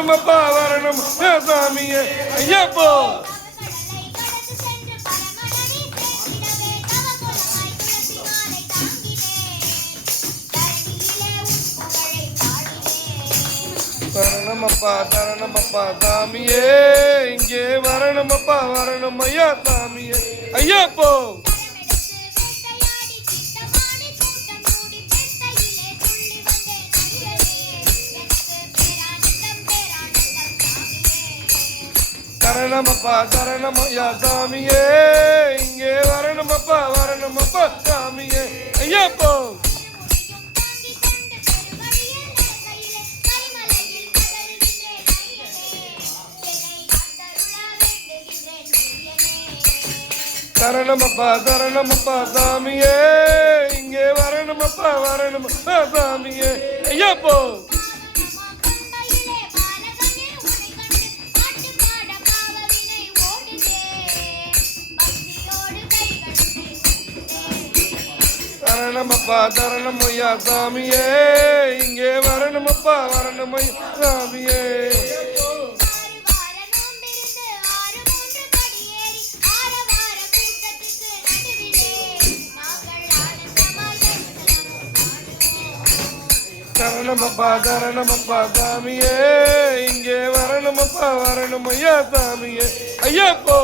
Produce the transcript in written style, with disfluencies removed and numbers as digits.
வரணுமப்பா வரணும் சாமியே ஐயப்போ. தரணமப்பா சாமியே இங்கே வரணுமப்பா வரணும் ஐயா சாமியே ஐயப்போ. தரணம் ஐயா சாமியே இங்கே வரணுமப்பா சாமியே ஐயப்போ. தரணமப்பா சாமியே இங்கே வரணுமப்பா சாமியே ஐயப்போ. தரணம் ஐயா சாமியே இங்கே வரணுமப்பா சாமியே. தரணமப்பா சாமியே இங்கே வரணுமப்பா ஐயா சாமியே ஐயப்போ.